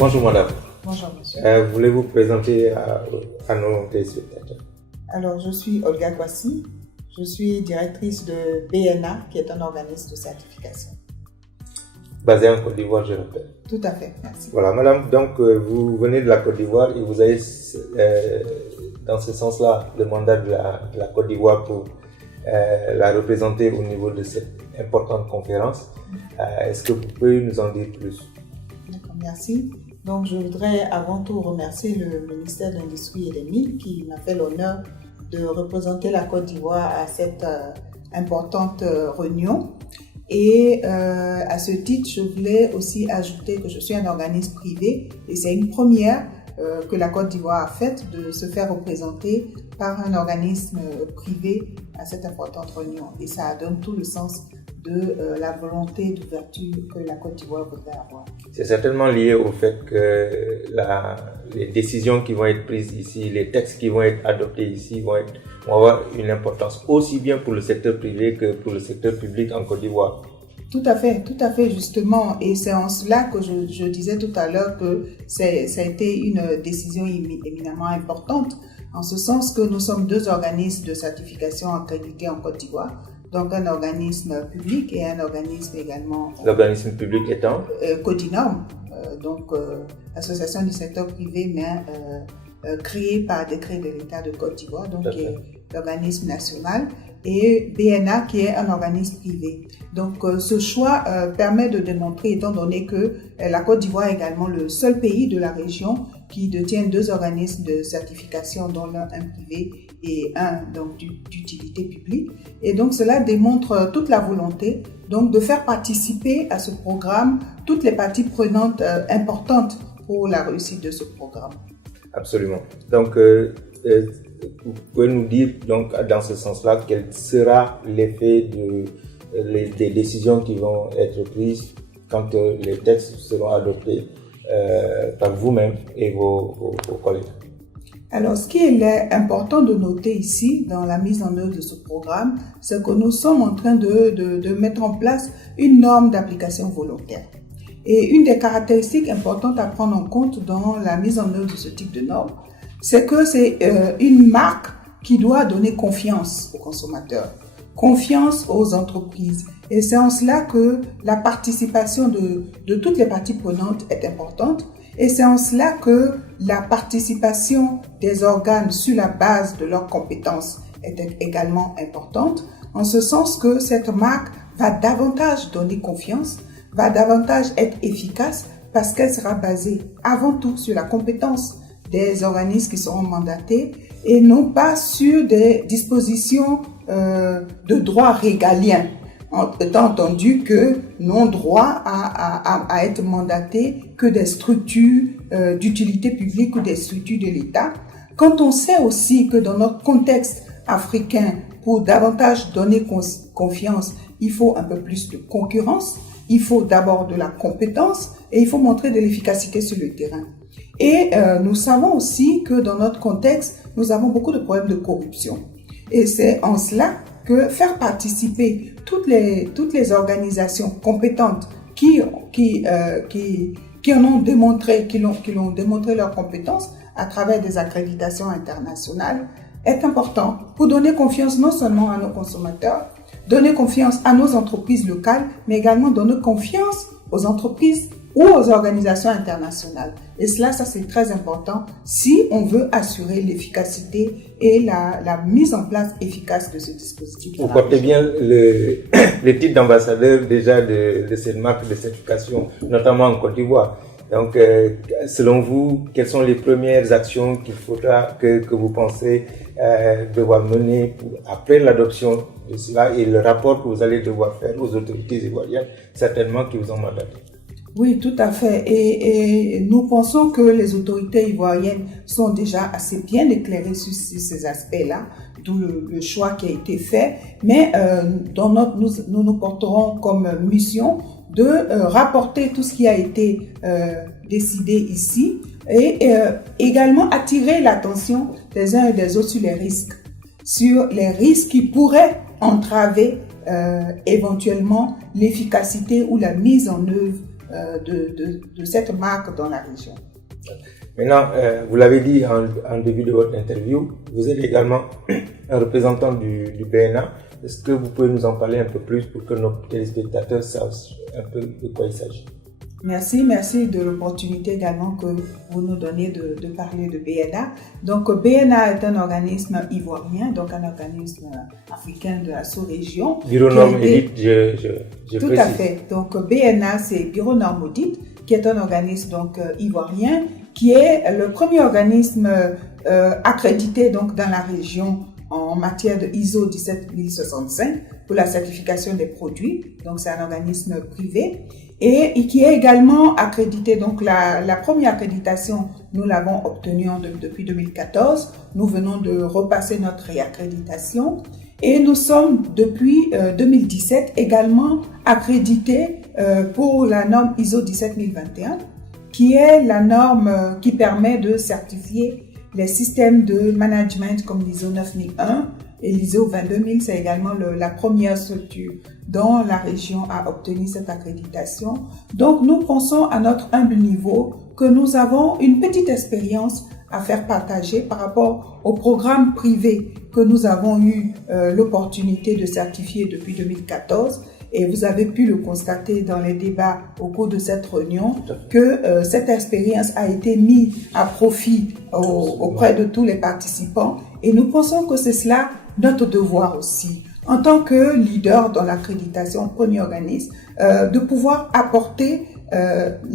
Bonjour madame. Bonjour monsieur. Voulez-vous présenter à nos téléspectateurs? Alors je suis Olga Kwasi, je suis directrice de BNA qui est un organisme de certification. Basé en Côte d'Ivoire, je rappelle. Tout à fait, merci. Voilà madame, donc vous venez de la Côte d'Ivoire et vous avez dans ce sens-là le mandat de la Côte d'Ivoire pour la représenter au niveau de cette importante conférence. Est-ce que vous pouvez nous en dire plus? D'accord, merci. Donc je voudrais avant tout remercier le ministère de l'Industrie et des Mines qui m'a fait l'honneur de représenter la Côte d'Ivoire à cette importante réunion. Et à ce titre, je voulais aussi ajouter que je suis un organisme privé et c'est une première que la Côte d'Ivoire a faite de se faire représenter par un organisme privé à cette importante réunion. Et ça donne tout le sens de la volonté d'ouverture que la Côte d'Ivoire voudrait avoir. C'est certainement lié au fait que les décisions qui vont être prises ici, les textes qui vont être adoptés ici vont avoir une importance aussi bien pour le secteur privé que pour le secteur public en Côte d'Ivoire. Tout à fait justement. Et c'est en cela que je disais tout à l'heure que ça a été une décision éminemment importante, en ce sens que nous sommes deux organismes de certification accrédités en Côte d'Ivoire. Donc un organisme public et un organisme également... L'organisme public étant Codinorm, association du secteur privé, mais créée par décret de l'État de Côte d'Ivoire, donc qui est l'organisme national, et BNA qui est un organisme privé. Donc ce choix permet de démontrer, étant donné que la Côte d'Ivoire est également le seul pays de la région qui détient deux organismes de certification, dont l'un un privé et un donc d'utilité publique. Et donc cela démontre toute la volonté donc de faire participer à ce programme toutes les parties prenantes importantes pour la réussite de ce programme. Absolument. Donc vous pouvez nous dire donc dans ce sens-là quel sera l'effet des décisions qui vont être prises quand les textes seront adoptés par vous-même et vos collègues. Alors, ce qui est important de noter ici, dans la mise en œuvre de ce programme, c'est que nous sommes en train de mettre en place une norme d'application volontaire. Et une des caractéristiques importantes à prendre en compte dans la mise en œuvre de ce type de norme, c'est que c'est une marque qui doit donner confiance aux consommateurs, confiance aux entreprises. Et c'est en cela que la participation de toutes les parties prenantes est importante. Et c'est en cela que la participation des organes sur la base de leurs compétences est également importante, en ce sens que cette marque va davantage donner confiance, va davantage être efficace parce qu'elle sera basée avant tout sur la compétence des organismes qui seront mandatés et non pas sur des dispositions de droit régalien. Étant entendu que n'ont droit à être mandatés que des structures d'utilité publique ou des structures de l'État. Quand on sait aussi que dans notre contexte africain, pour davantage donner confiance, il faut un peu plus de concurrence, il faut d'abord de la compétence et il faut montrer de l'efficacité sur le terrain. Et nous savons aussi que dans notre contexte, nous avons beaucoup de problèmes de corruption. Et c'est en cela que faire participer toutes les organisations compétentes qui l'ont démontré leurs compétences à travers des accréditations internationales est important pour donner confiance non seulement à nos consommateurs, donner confiance à nos entreprises locales, mais également donner confiance aux entreprises ou aux organisations internationales. Et ça c'est très important si on veut assurer l'efficacité et la mise en place efficace de ce dispositif. Vous portez bien le titre d'ambassadeur déjà de cette marque de certification, notamment en Côte d'Ivoire. Donc, selon vous, quelles sont les premières actions qu'il faudra que vous pensez devoir mener après l'adoption de cela et le rapport que vous allez devoir faire aux autorités ivoiriennes, certainement qui vous ont mandaté? Oui, tout à fait. Et nous pensons que les autorités ivoiriennes sont déjà assez bien éclairées sur ces aspects-là, d'où le choix qui a été fait. Mais nous porterons comme mission de rapporter tout ce qui a été décidé ici et également attirer l'attention des uns et des autres sur les risques qui pourraient entraver éventuellement l'efficacité ou la mise en œuvre de cette marque dans la région. Maintenant, vous l'avez dit en début de votre interview, vous êtes également un représentant du BNA. Est-ce que vous pouvez nous en parler un peu plus pour que nos téléspectateurs sachent un peu de quoi il s'agit? Merci de l'opportunité également que vous nous donnez de parler de BNA. Donc BNA est un organisme ivoirien, donc un organisme africain de la sous-région. Bureau Norme Audit, je tout précise. À fait. Donc BNA, c'est Bureau Norme Audit, qui est un organisme donc ivoirien, qui est le premier organisme accrédité donc dans la région en matière de ISO 17065 pour la certification des produits. Donc c'est un organisme privé et qui est également accrédité. Donc la première accréditation, nous l'avons obtenue depuis 2014. Nous venons de repasser notre réaccréditation et nous sommes depuis 2017 également accrédités pour la norme ISO 17021, qui est la norme qui permet de certifier les systèmes de management comme l'ISO 9001 et l'ISO 22000. C'est également la première structure dans la région à obtenir cette accréditation. Donc, nous pensons à notre humble niveau que nous avons une petite expérience à faire partager par rapport au programme privé que nous avons eu l'opportunité de certifier depuis 2014. Et vous avez pu le constater dans les débats au cours de cette réunion que cette expérience a été mise à profit auprès de tous les participants. Et nous pensons que c'est cela notre devoir aussi, en tant que leader dans l'accréditation, premier organisme, de pouvoir apporter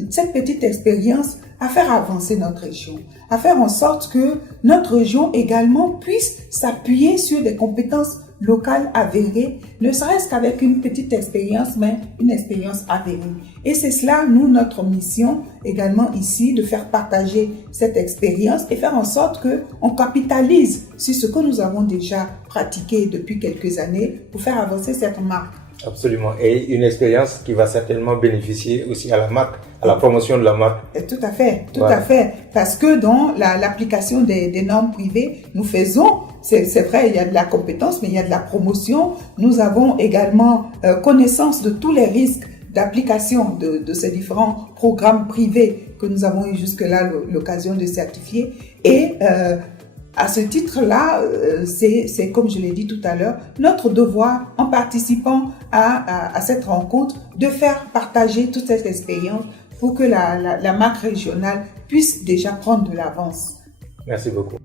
cette petite expérience à faire avancer notre région, à faire en sorte que notre région également puisse s'appuyer sur des compétences locales avérées, ne serait-ce qu'avec une petite expérience, mais une expérience avérée. Et c'est cela, nous, notre mission également ici, de faire partager cette expérience et faire en sorte qu'on capitalise sur ce que nous avons déjà pratiqué depuis quelques années pour faire avancer cette marque. Absolument. Et une expérience qui va certainement bénéficier aussi à la marque, à la promotion de la marque. Tout à fait. Parce que dans l'application des normes privées, nous faisons, c'est vrai, il y a de la compétence, mais il y a de la promotion. Nous avons également connaissance de tous les risques d'application de ces différents programmes privés que nous avons eu jusque-là l'occasion de certifier. Et à ce titre-là, c'est comme je l'ai dit tout à l'heure, notre devoir en participant à cette rencontre de faire partager toute cette expérience pour que la marque régionale puisse déjà prendre de l'avance. Merci beaucoup.